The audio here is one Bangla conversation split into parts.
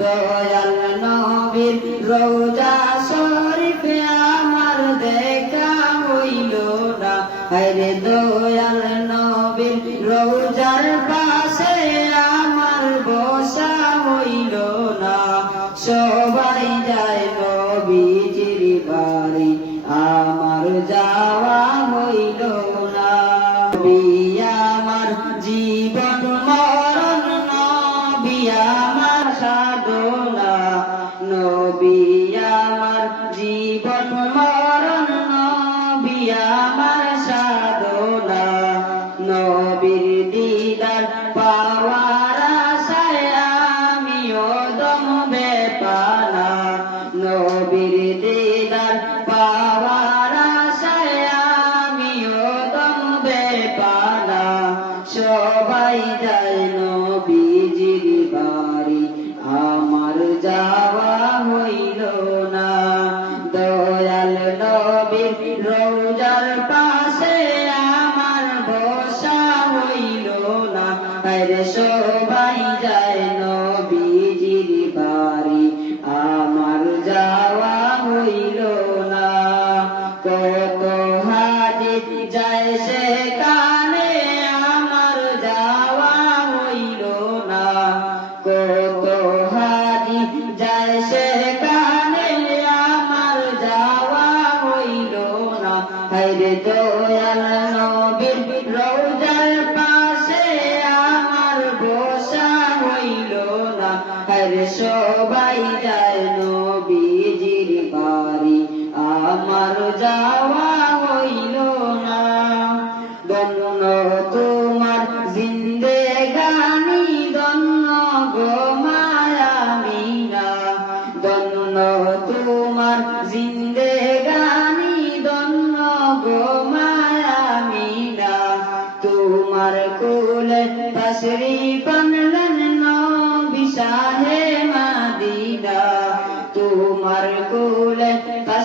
দয়াল নবীর রোজা শরীফে আমার দেখা হইল না। আরে দয়াল নবীর রোজার পাশে আমার বসা হইল না। সবাই যায় নবীজির বাড়ি, আমার যাওয়া হইল না। আমার জীবন মরণ, নবী আমার সাধনা। নবী আমার জীবন মরণ, নবী আমার সাধনা। নবীর দিদার পাওয়ার আশায় আমিও দম বেপানা। নবীর দিদার না আরে সবাই যায় নবীজির বাড়ি। আমার যাওয়া হইল না। কত হাজি যায় সে কানে আমার যাওয়া হইল না। কত হাজি যায় সে কানে আমার যাওয়া হইল না। হাইরে দয়াল সবাই যায় নবীজির বাড়ি। আমার যাওয়া হইল না। দন্ন তোমার জিন্দেগানি দন্ন গো মায়ামিনা দন্ন তোমার জিন্দেগানি দন্ন গো মায়ামিনা তোমার কুলে তশরি বানলেন নবী শাহে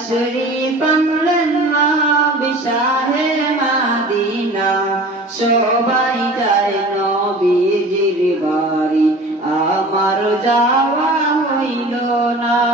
তশরি বানলেন নবী শাহে মাদিনা। সবাই যায় নবীজির বাড়ি। আমার যাওয়া হইল না।